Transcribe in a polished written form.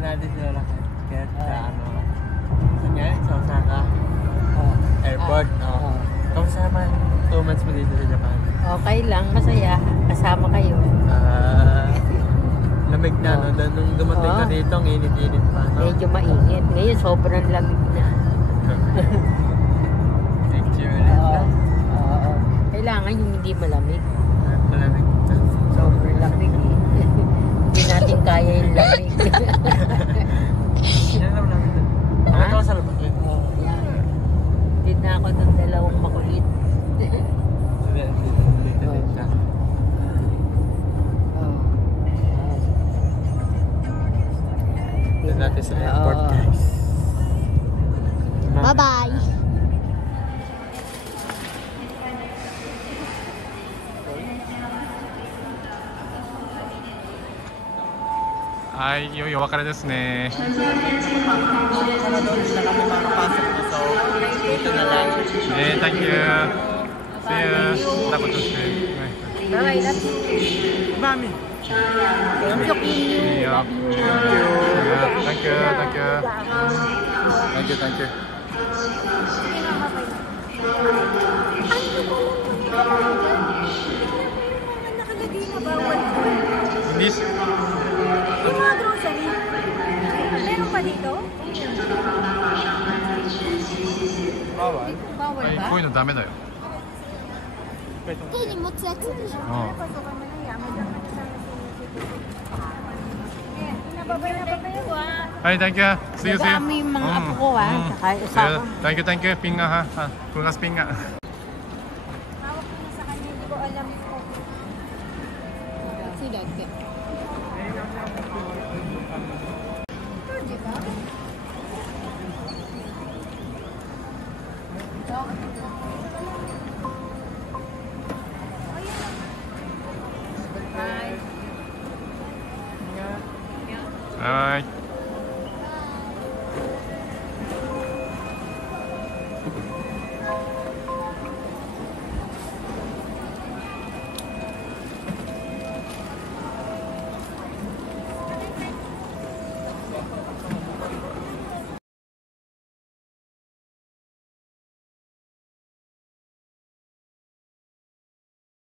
natin sila lakad. Kaya sa ano, kanyari sa Osaka Airport. Kamusta naman 2 months mo dito sa Japan? Okay lang, masaya. Kasama kayo. Lamig na, no? Nung dumating ka dito, ang init-init pa. No? Medyo mainit. Ngayon, sobrang lamig na. Picture ulit na. Kailangan yung hindi malamig. Malamig na. Sobrang lamig eh. Hindi natin kaya yung lamig. Yan lang namin doon. Bakit ako sa labas yun? Hindi na ako ng dalawang makulit. Dito din siya. Doon natin sa airport, guys. Bye-bye. Ay, いよいよお別れですね。 Sana doon sila kami makapasok na. So, dito na lang. Yeah, thank you. See you. Tako toして。 Bye, love you. Mami! See you. Yeah, thank you, thank you. Thank you, thank you. Nakalagay na bawal. English? Yung mga grocery. Meron pa dito? Bawal. Bawal はい、 ba? こういうのダメだよ。 Kaya ni mo tsatsu deしょ. うん。 Pasukan mo na yan. Pinababay na kayo ah. はい、thank you. See you, see you. Dami yung mga apo ko Saka See isa you. Thank you, thank you. Pinga ha. Kungas pinga. Hawak ko na sa kanya. Hindi ko alam ko. Si Dante. Di ba?